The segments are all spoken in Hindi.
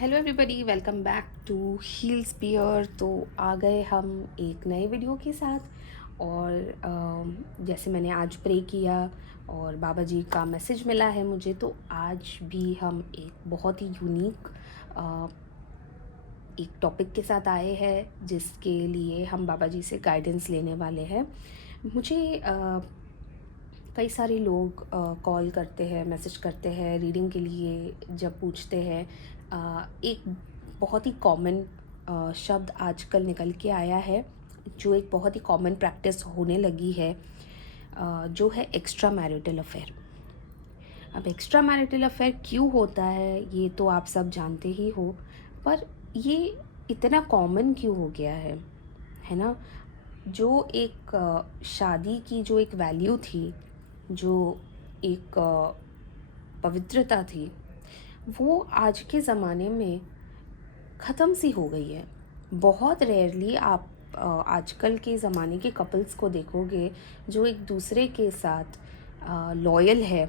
Hello everybody, welcome back to heal sphere. तो आ गए हम एक नए वीडियो के साथ। और जैसे मैंने आज प्रे किया और बाबा जी का मैसेज मिला है मुझे, तो आज भी हम एक बहुत ही यूनिक एक टॉपिक के साथ आए हैं जिसके लिए हम बाबा जी से गाइडेंस लेने वाले हैं। मुझे कई सारे लोग कॉल करते हैं, मैसेज करते हैं रीडिंग के लिए। जब पूछते हैं, एक बहुत ही कॉमन शब्द आजकल निकल के आया है, जो एक बहुत ही कॉमन प्रैक्टिस होने लगी है, जो है एक्स्ट्रा मैरिटल अफेयर। अब एक्स्ट्रा मैरिटल अफेयर क्यों होता है ये तो आप सब जानते ही हो, पर ये इतना कॉमन क्यों हो गया है ना? जो एक शादी की जो एक वैल्यू थी, जो एक पवित्रता थी, वो आज के ज़माने में ख़त्म सी हो गई है। बहुत रेयरली आप आजकल के ज़माने के कपल्स को देखोगे जो एक दूसरे के साथ लॉयल है,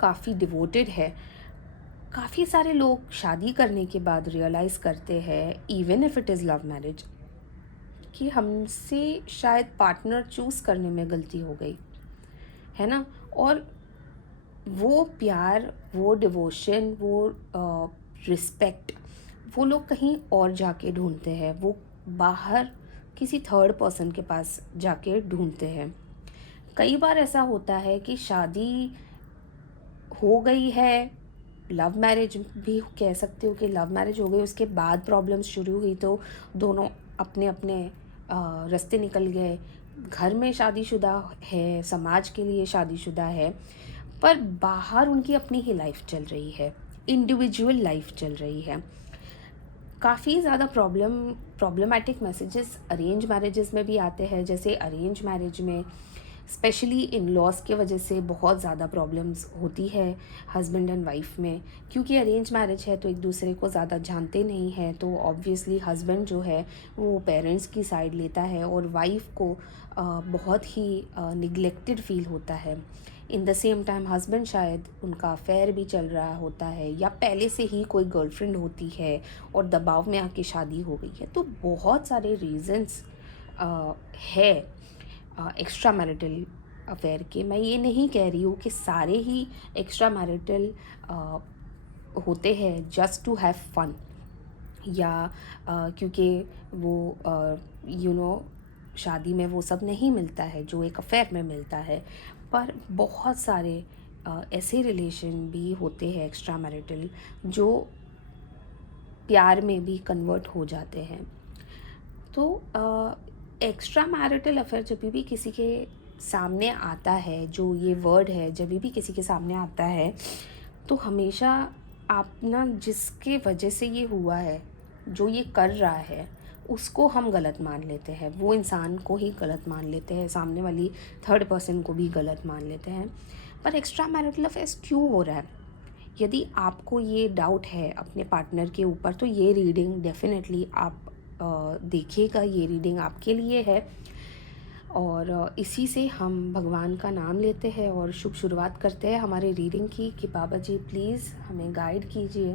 काफ़ी डिवोटेड है। काफ़ी सारे लोग शादी करने के बाद रियलाइज़ करते हैं, even if it is love marriage, कि हमसे शायद पार्टनर चूज़ करने में गलती हो गई है ना। और वो प्यार, वो डिवोशन, वो रिस्पेक्ट वो लोग कहीं और जाके ढूंढते हैं, वो बाहर किसी थर्ड पर्सन के पास जाके ढूंढते हैं। कई बार ऐसा होता है कि शादी हो गई है, लव मैरिज भी कह सकते हो कि लव मैरिज हो गई, उसके बाद प्रॉब्लम्स शुरू हुई तो दोनों अपने अपने रास्ते निकल गए। घर में शादीशुदा है, समाज के लिए शादीशुदा है, पर बाहर उनकी अपनी ही लाइफ चल रही है, इंडिविजुअल लाइफ चल रही है। काफ़ी ज़्यादा प्रॉब्लमैटिक मैसेजेस अरेंज मैरिजेस में भी आते हैं। जैसे अरेंज मैरिज में स्पेशली इन लॉज के वजह से बहुत ज़्यादा प्रॉब्लम्स होती है हस्बैंड एंड वाइफ में, क्योंकि अरेंज मैरिज है तो एक दूसरे को ज़्यादा जानते नहीं हैं, तो ऑब्वियसली हस्बैंड जो है वो पेरेंट्स की साइड लेता है और वाइफ को बहुत ही निगलेक्टेड फील होता है। In the same time husband शायद उनका अफेयर भी चल रहा होता है, या पहले से ही कोई गर्लफ्रेंड होती है और दबाव में आके शादी हो गई है। तो बहुत सारे रीजंस है एक्स्ट्रा मैरिटल अफेयर के। मैं ये नहीं कह रही हूँ कि सारे ही एक्स्ट्रा मैरिटल होते हैं जस्ट टू हैव फन, या क्योंकि वो शादी में वो सब नहीं मिलता है जो एक अफेयर में मिलता है। पर बहुत सारे ऐसे रिलेशन भी होते हैं एक्स्ट्रा मैरिटल जो प्यार में भी कन्वर्ट हो जाते हैं। तो एक्स्ट्रा मैरिटल अफेयर जब भी किसी के सामने आता है, जो ये वर्ड है जब भी किसी के सामने आता है, तो हमेशा आप ना, जिसके वजह से ये हुआ है, जो ये कर रहा है, उसको हम गलत मान लेते हैं, वो इंसान को ही गलत मान लेते हैं, सामने वाली थर्ड पर्सन को भी गलत मान लेते हैं। पर एक्स्ट्रा मैरिटल अफेयर्स क्यों हो रहा है? यदि आपको ये डाउट है अपने पार्टनर के ऊपर, तो ये रीडिंग डेफिनेटली आप देखिएगा, ये रीडिंग आपके लिए है। और इसी से हम भगवान का नाम लेते हैं और शुभ शुरुआत करते हैं हमारे रीडिंग की, कि बाबा जी प्लीज़ हमें गाइड कीजिए,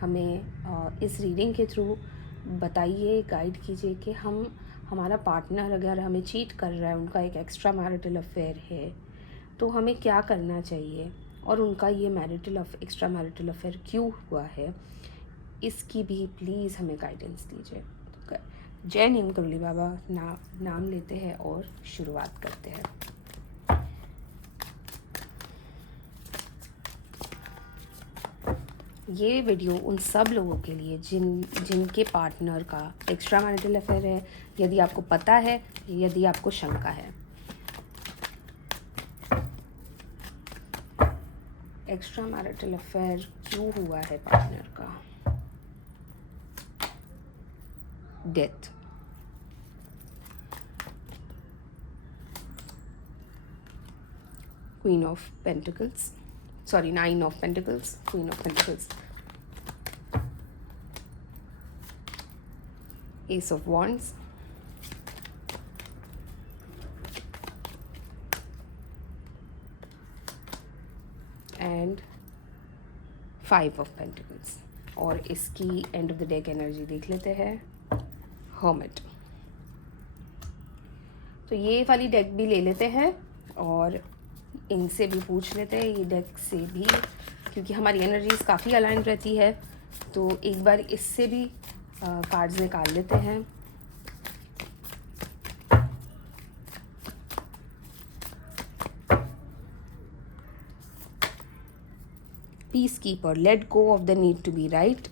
हमें इस रीडिंग के थ्रू बताइए, गाइड कीजिए कि हमारा पार्टनर अगर हमें चीट कर रहा है, उनका एक एक्स्ट्रा मैरिटल अफेयर है, तो हमें क्या करना चाहिए, और उनका ये एक्स्ट्रा मैरिटल अफेयर क्यों हुआ है, इसकी भी प्लीज़ हमें गाइडेंस दीजिए। तो जय नीम करोली बाबा नाम लेते हैं और शुरुआत करते हैं। ये वीडियो उन सब लोगों के लिए जिनके पार्टनर का एक्स्ट्रा मैरिटल अफेयर है, यदि आपको पता है, यदि आपको शंका है। एक्स्ट्रा मैरिटल अफेयर क्यों हुआ है पार्टनर का? Death, Queen of Pentacles, sorry, Nine of Pentacles, Queen of Pentacles, Ace of Wands, and Five of Pentacles. और इसकी end of the deck energy देख लेते हैं, हर्मिट। तो ये वाली डेक भी ले लेते हैं और इनसे भी पूछ लेते हैं, ये डेक से भी, क्योंकि हमारी एनर्जीज काफ़ी अलाइन रहती है। तो एक बार इससे भी कार्ड्स निकाल लेते हैं। Peacekeeper, let go of the need to be right.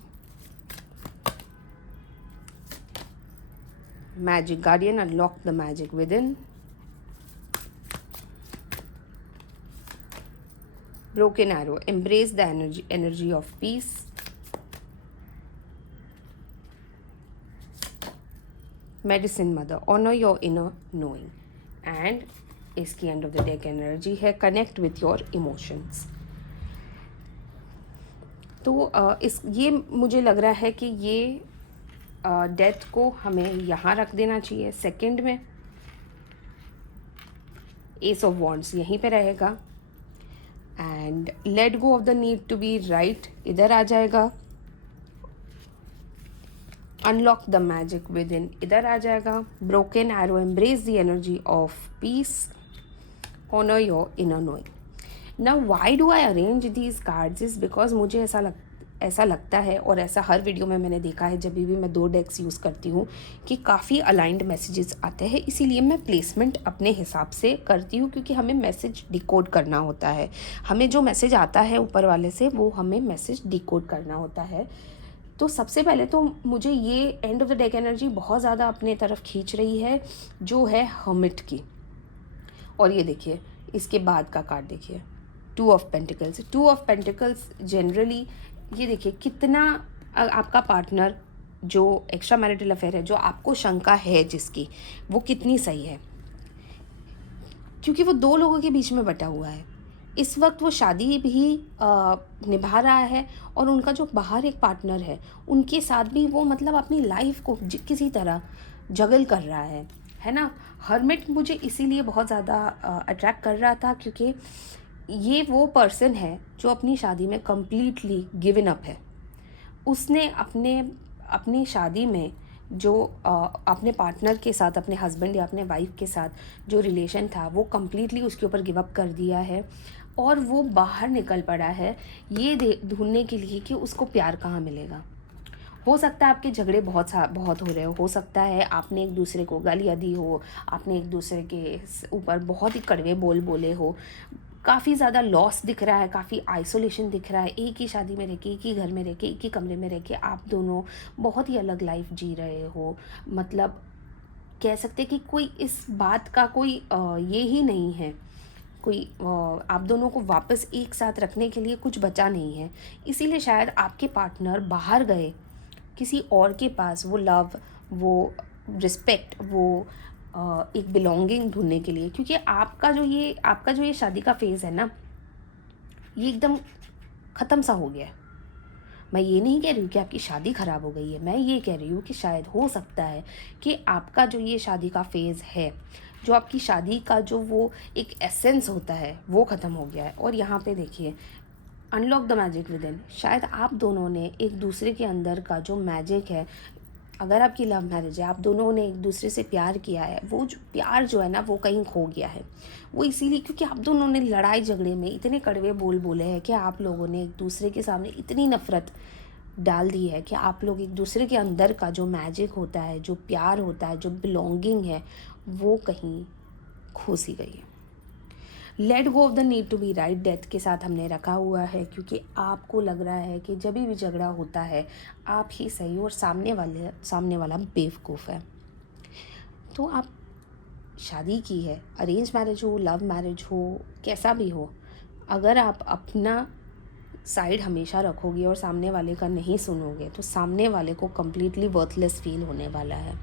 Magic Guardian, unlock the magic within. Broken Arrow, embrace the energy of peace. Medicine Mother, honor your inner knowing. And इसकी end of the deck energy है, connect with your emotions. तो ये मुझे लग रहा है कि ये डेथ को हमें यहाँ रख देना चाहिए सेकंड में। एस ऑफ वॉन्ड्स यहीं पे रहेगा and let go of the need to be right इधर आ जाएगा। Unlock the magic within इधर आ जाएगा। Broken arrow, embrace the energy of peace, honour your inner knowing. Now why do I arrange these cards is because मुझे ऐसा लगता है और ऐसा हर वीडियो में मैंने देखा है जब भी मैं 2 डेक्स यूज़ करती हूँ कि काफ़ी अलाइंड मैसेजेस आते हैं, इसीलिए मैं प्लेसमेंट अपने हिसाब से करती हूँ, क्योंकि हमें मैसेज डिकोड करना होता है। हमें जो मैसेज आता है ऊपर वाले से वो हमें मैसेज डिकोड करना होता है। तो सबसे पहले तो मुझे ये end of the deck energy बहुत ज़्यादा अपने तरफ खींच रही है, जो है हर्मिट की। और ये देखिए इसके बाद का कार्ड देखिए, 2 of pentacles. 2 of pentacles generally ये देखिए कितना आपका पार्टनर जो एक्स्ट्रा मैरिटल अफेयर है, जो आपको शंका है जिसकी, वो कितनी सही है, क्योंकि वो 2 लोगों के बीच में बटा हुआ है। इस वक्त वो शादी भी निभा रहा है और उनका जो बाहर एक पार्टनर है उनके साथ भी वो मतलब अपनी लाइफ को किसी तरह जगल कर रहा है ना। हर्मिट मुझे इसीलिए बहुत ज़्यादा अट्रैक्ट कर रहा था, क्योंकि ये वो पर्सन है जो अपनी शादी में कम्प्लीटली गिवन अप है। उसने अपनी शादी में जो अपने पार्टनर के साथ, अपने हस्बैंड या अपने वाइफ के साथ जो रिलेशन था वो कम्प्लीटली उसके ऊपर गिव अप कर दिया है और वो बाहर निकल पड़ा है ये ढूंढने के लिए कि उसको प्यार कहाँ मिलेगा। हो सकता है आपके झगड़े बहुत हो रहे हो सकता है आपने एक दूसरे को गालियाँ दी हो, आपने एक दूसरे के ऊपर बहुत ही कड़वे बोल बोले हो, काफ़ी ज़्यादा लॉस दिख रहा है, काफ़ी आइसोलेशन दिख रहा है। एक ही शादी में रह के, एक ही घर में रह के, एक ही कमरे में रह के आप दोनों बहुत ही अलग लाइफ जी रहे हो। मतलब कह सकते कि कोई इस बात का कोई ये ही नहीं है, कोई आप दोनों को वापस एक साथ रखने के लिए कुछ बचा नहीं है। इसीलिए शायद आपके पार्टनर बाहर गए किसी और के पास वो लव, वो रिस्पेक्ट, वो एक बिलोंगिंग ढूंढने के लिए, क्योंकि आपका जो ये शादी का फेज़ है ना, ये एकदम ख़त्म सा हो गया है। मैं ये नहीं कह रही हूँ कि आपकी शादी ख़राब हो गई है, मैं ये कह रही हूँ कि शायद हो सकता है कि आपका जो ये शादी का फेज़ है, जो आपकी शादी का जो वो एक एसेंस होता है वो ख़त्म हो गया है। और यहाँ पे देखिए unlock the magic with in, शायद आप दोनों ने एक दूसरे के अंदर का जो मैजिक है, अगर आपकी लव मैरिज है, आप दोनों ने एक दूसरे से प्यार किया है, वो जो प्यार जो है ना वो कहीं खो गया है। वो इसीलिए क्योंकि आप दोनों ने लड़ाई झगड़े में इतने कड़वे बोल बोले हैं कि आप लोगों ने एक दूसरे के सामने इतनी नफ़रत डाल दी है कि आप लोग एक दूसरे के अंदर का जो मैजिक होता है, जो प्यार होता है, जो बिलोंगिंग है, वो कहीं खो सी गई है। Let go of the need to be right death के साथ हमने रखा हुआ है, क्योंकि आपको लग रहा है कि जब भी झगड़ा होता है आप ही सही और सामने वाला बेवकूफ़ है। तो आप शादी की है, अरेंज मैरिज हो, लव मैरिज हो, कैसा भी हो, अगर आप अपना साइड हमेशा रखोगे और सामने वाले का नहीं सुनोगे तो सामने वाले को कम्प्लीटली वर्थलेस फील होने वाला है।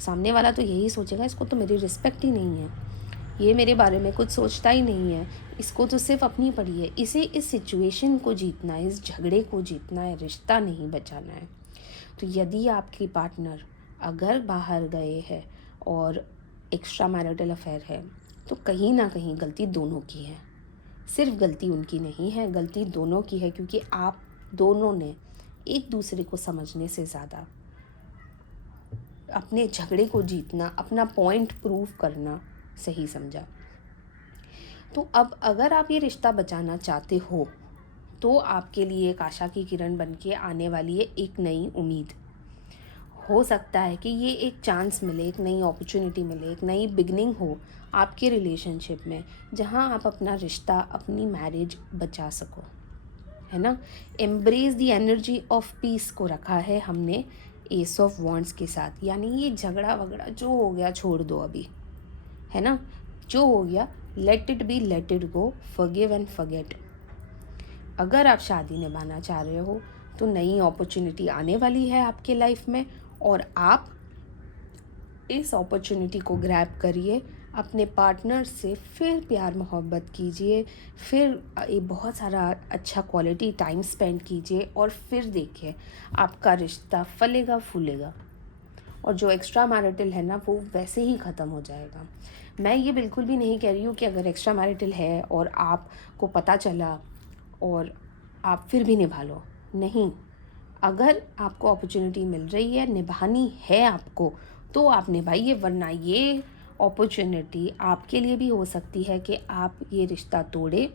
सामने वाला तो यही सोचेगा इसको तो मेरी रिस्पेक्ट ही नहीं है, ये मेरे बारे में कुछ सोचता ही नहीं है, इसको तो सिर्फ अपनी पड़ी है। इसे इस सिचुएशन को जीतना है, इस झगड़े को जीतना है, रिश्ता नहीं बचाना है। तो यदि आपकी पार्टनर अगर बाहर गए हैं और एक्स्ट्रा मैरिटल अफेयर है तो कहीं ना कहीं गलती दोनों की है, सिर्फ गलती उनकी नहीं है, गलती दोनों की है, क्योंकि आप दोनों ने एक दूसरे को समझने से ज़्यादा अपने झगड़े को जीतना, अपना पॉइंट प्रूव करना सही समझा। तो अब अगर आप ये रिश्ता बचाना चाहते हो तो आपके लिए एक आशा की किरण बन के आने वाली है एक नई उम्मीद। हो सकता है कि ये एक चांस मिले, एक नई अपॉर्चुनिटी मिले, एक नई बिगनिंग हो आपके रिलेशनशिप में, जहाँ आप अपना रिश्ता, अपनी मैरिज बचा सको, है ना। Embrace the energy of piece को रखा है हमने एस ऑफ वॉन्ड्स के साथ, यानी ये झगड़ा वगड़ा जो हो गया छोड़ दो अभी, है ना। जो हो गया let it be, let it go, forgive and forget. अगर आप शादी निभाना चाह रहे हो तो नई अपॉर्चुनिटी आने वाली है आपके लाइफ में, और आप इस अपॉर्चुनिटी को ग्रैब करिए, अपने पार्टनर से फिर प्यार मोहब्बत कीजिए, फिर बहुत सारा अच्छा क्वालिटी टाइम स्पेंड कीजिए, और फिर देखिए आपका रिश्ता फलेगा फूलेगा, और जो एक्स्ट्रा मैरिटल है ना वो वैसे ही ख़त्म हो जाएगा। मैं ये बिल्कुल भी नहीं कह रही हूँ कि अगर एक्स्ट्रा मैरिटल है और आपको पता चला और आप फिर भी निभा लो, नहीं। अगर आपको अपॉर्चुनिटी मिल रही है, निभानी है आपको, तो आप निभाइए, वरना ये अपॉर्चुनिटी आपके लिए भी हो सकती है कि आप ये रिश्ता तोड़े,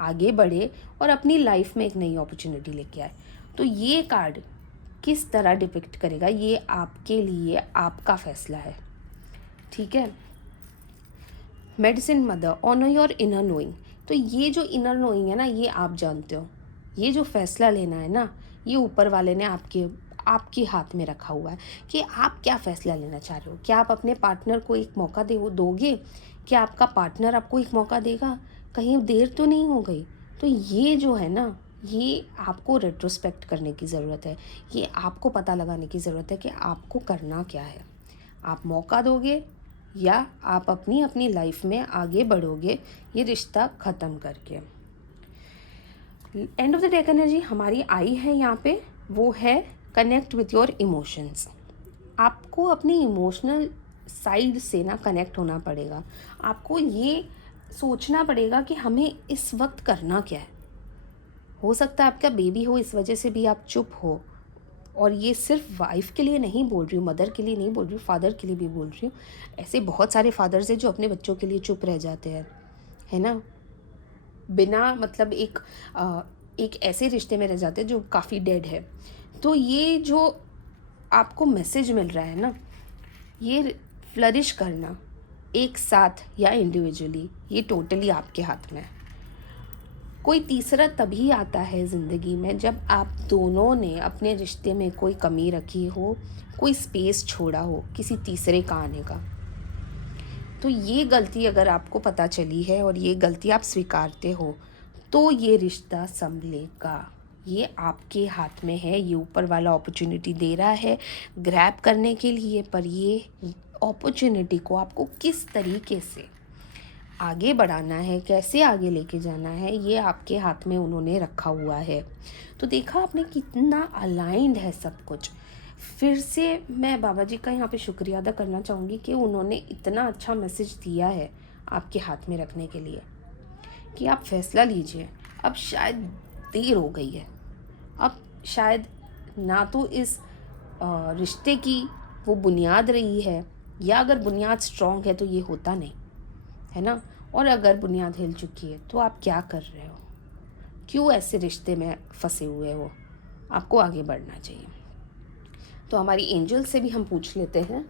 आगे बढ़े और अपनी लाइफ में एक नई अपॉर्चुनिटी लेके आए। तो ये कार्ड किस तरह डिपिक्ट करेगा ये आपके लिए आपका फैसला है, ठीक है। Medicine mother, honour your inner knowing. तो ये जो इनर नोइंग है ना, ये आप जानते हो, ये जो फैसला लेना है ना, ये ऊपर वाले ने आपके हाथ में रखा हुआ है कि आप क्या फ़ैसला लेना चाह रहे हो। क्या आप अपने पार्टनर को एक मौका दोगे? क्या आपका पार्टनर आपको एक मौका देगा? कहीं देर तो नहीं हो गई? तो ये जो है ना, ये आपको रेट्रोस्पेक्ट करने की ज़रूरत है, ये आपको पता लगाने की ज़रूरत है कि आपको करना क्या है। आप मौका दोगे या आप अपनी अपनी लाइफ में आगे बढ़ोगे ये रिश्ता ख़त्म करके। End of the deck energy हमारी आई है यहाँ पे, वो है कनेक्ट विथ योर इमोशंस। आपको अपनी इमोशनल साइड से ना कनेक्ट होना पड़ेगा। आपको ये सोचना पड़ेगा कि हमें इस वक्त करना क्या है। हो सकता है आपका बेबी हो, इस वजह से भी आप चुप हो, और ये सिर्फ वाइफ के लिए नहीं बोल रही हूँ, मदर के लिए नहीं बोल रही हूँ, फादर के लिए भी बोल रही हूँ। ऐसे बहुत सारे फादर्स हैं जो अपने बच्चों के लिए चुप रह जाते हैं, है ना, बिना मतलब एक ऐसे रिश्ते में रह जाते हैं जो काफ़ी डेड है। तो ये जो आपको मैसेज मिल रहा है ना, ये फ्लरिश करना एक साथ या इंडिविजुअली, ये टोटली आपके हाथ में है। कोई तीसरा तभी आता है ज़िंदगी में जब आप दोनों ने अपने रिश्ते में कोई कमी रखी हो, कोई स्पेस छोड़ा हो किसी तीसरे का आने का। तो ये गलती अगर आपको पता चली है और ये गलती आप स्वीकारते हो, तो ये रिश्ता संभलेगा। ये आपके हाथ में है, ये ऊपर वाला अपॉर्चुनिटी दे रहा है ग्रैब करने के लिए, पर ये अपॉर्चुनिटी को आपको किस तरीके से आगे बढ़ाना है, कैसे आगे लेके जाना है, ये आपके हाथ में उन्होंने रखा हुआ है। तो देखा आपने कितना अलाइंड है सब कुछ। फिर से मैं बाबा जी का यहाँ पे शुक्रिया अदा करना चाहूँगी कि उन्होंने इतना अच्छा मैसेज दिया है आपके हाथ में रखने के लिए कि आप फैसला लीजिए। अब शायद देर हो गई है, अब शायद ना तो इस रिश्ते की वो बुनियाद रही है, या अगर बुनियाद स्ट्रॉन्ग है तो ये होता नहीं, है ना। और अगर बुनियाद हिल चुकी है तो आप क्या कर रहे हो, क्यों ऐसे रिश्ते में फंसे हुए हो, आपको आगे बढ़ना चाहिए। तो हमारी एंजल से भी हम पूछ लेते हैं,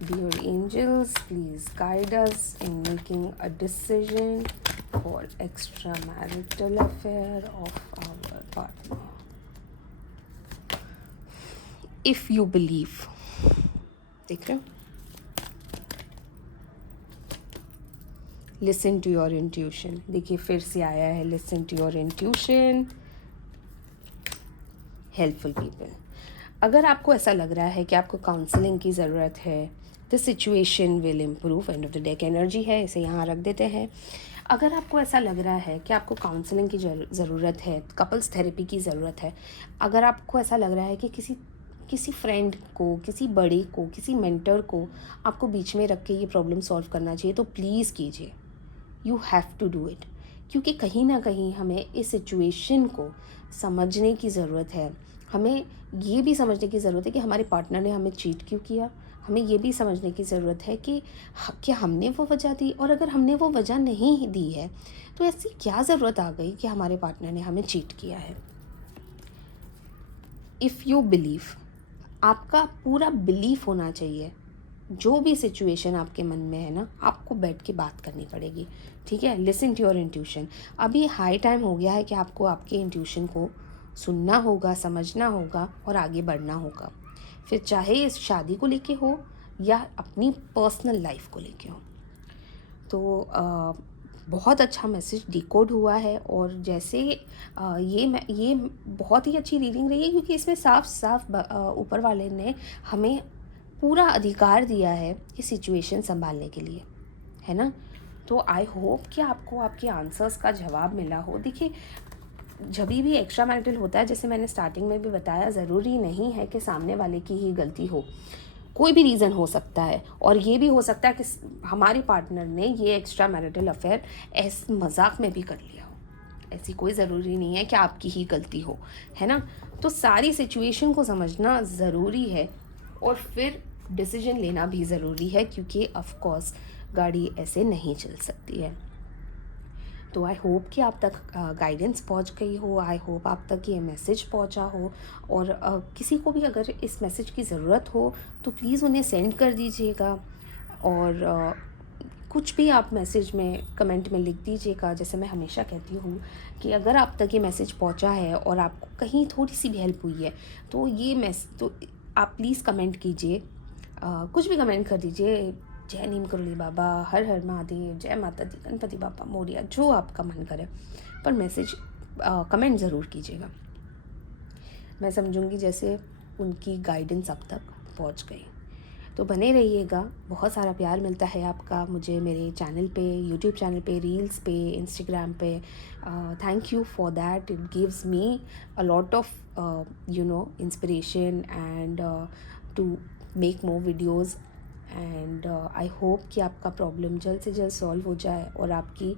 Dear angels, please guide us in making a decision for extramarital affair of our partner. If you believe, देख रहे हो, लिसन टू योर इंट्यूशन। देखिए फिर से आया है listen to your intuition, helpful people. अगर आपको ऐसा लग रहा है कि आपको काउंसलिंग की ज़रूरत है, the situation will improve. End of the deck energy है, इसे यहाँ रख देते हैं। अगर आपको ऐसा लग रहा है कि आपको काउंसलिंग की ज़रूरत है, कपल्स थेरेपी की ज़रूरत है, अगर आपको ऐसा लग रहा है कि किसी फ्रेंड को, किसी बड़े को, किसी मेंटर को आपको बीच में रख के ये प्रॉब्लम सॉल्व करना चाहिए, तो प्लीज़ कीजिए। You have to do it. क्योंकि कहीं ना कहीं हमें इस सिचुएशन को समझने की ज़रूरत है। हमें ये भी समझने की ज़रूरत है कि हमारे पार्टनर ने हमें चीट क्यों किया। हमें ये भी समझने की ज़रूरत है कि क्या हमने वो वजह दी, और अगर हमने वो वजह नहीं दी है तो ऐसी क्या ज़रूरत आ गई कि हमारे पार्टनर ने हमें चीट किया है। इफ़ यू बिलीव, आपका पूरा बिलीफ होना चाहिए। जो भी सिचुएशन आपके मन में है ना, आपको बैठ के बात करनी पड़ेगी, ठीक है। Listen to your intuition. अभी हाई टाइम हो गया है कि आपको आपके इंट्यूशन को सुनना होगा, समझना होगा और आगे बढ़ना होगा। फिर चाहे इस शादी को लेके हो या अपनी पर्सनल लाइफ को लेके हो। तो बहुत अच्छा मैसेज डिकोड हुआ है, और जैसे ये बहुत ही अच्छी रीडिंग रही है, क्योंकि इसमें साफ साफ ऊपर वाले ने हमें पूरा अधिकार दिया है ये सिचुएशन संभालने के लिए, है ना। तो आई होप कि आपको आपके आंसर्स का जवाब मिला हो। देखिए, जब भी एक्स्ट्रा मैरिटल होता है, जैसे मैंने स्टार्टिंग में भी बताया, ज़रूरी नहीं है कि सामने वाले की ही गलती हो। कोई भी रीज़न हो सकता है, और ये भी हो सकता है कि हमारे पार्टनर ने ये एक्स्ट्रा मैरिटल अफेयर ऐसे मजाक में भी कर लिया हो। ऐसी कोई ज़रूरी नहीं है कि आपकी ही गलती हो, है ना। तो सारी सिचुएशन को समझना ज़रूरी है, और फिर डिसीजन लेना भी ज़रूरी है, क्योंकि ऑफ कोर्स गाड़ी ऐसे नहीं चल सकती है। तो आई होप कि आप तक गाइडेंस पहुंच गई हो। आई होप आप तक ये मैसेज पहुंचा हो, और किसी को भी अगर इस मैसेज की ज़रूरत हो तो प्लीज़ उन्हें सेंड कर दीजिएगा। और कुछ भी आप मैसेज में कमेंट में लिख दीजिएगा। जैसे मैं हमेशा कहती हूँ कि अगर आप तक ये मैसेज पहुंचा है और आपको कहीं थोड़ी सी भी हेल्प हुई है, तो तो आप प्लीज़ कमेंट कीजिए। कुछ भी कमेंट कर दीजिए। जय नीम करोली बाबा, हर हर महादेव, जय माता दी, गणपति बापा मोरिया, जो आपका मन करे, पर मैसेज कमेंट ज़रूर कीजिएगा। मैं समझूंगी जैसे उनकी गाइडेंस अब तक पहुंच गई। तो बने रहिएगा। बहुत सारा प्यार मिलता है आपका मुझे मेरे चैनल पे, यूट्यूब चैनल पे, रील्स पे, इंस्टाग्राम पे। Thank you for that. It gives me a lot of inspiration and to make more videos. And I hope कि आपका प्रॉब्लम जल्द से जल्द सॉल्व हो जाए और आपकी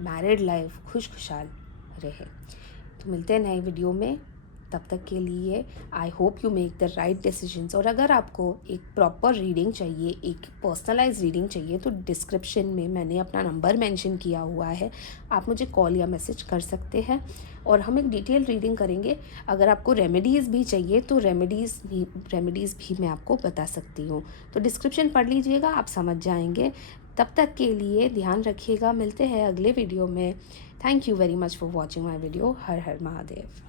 मैरिड लाइफ खुशहाल रहे। तो मिलते हैं नए वीडियो में। तब तक के लिए I hope you make the right decisions. और अगर आपको एक प्रॉपर रीडिंग चाहिए, एक पर्सनलाइज रीडिंग चाहिए, तो डिस्क्रिप्शन में मैंने अपना नंबर मेंशन किया हुआ है। आप मुझे कॉल या मैसेज कर सकते हैं, और हम एक डिटेल रीडिंग करेंगे। अगर आपको रेमेडीज़ भी चाहिए तो रेमेडीज़ भी मैं आपको बता सकती हूँ। तो डिस्क्रिप्शन पढ़ लीजिएगा, आप समझ जाएंगे। तब तक के लिए ध्यान रखिएगा। मिलते हैं अगले वीडियो में। Thank you very much for watching my video. Her her Mahadev.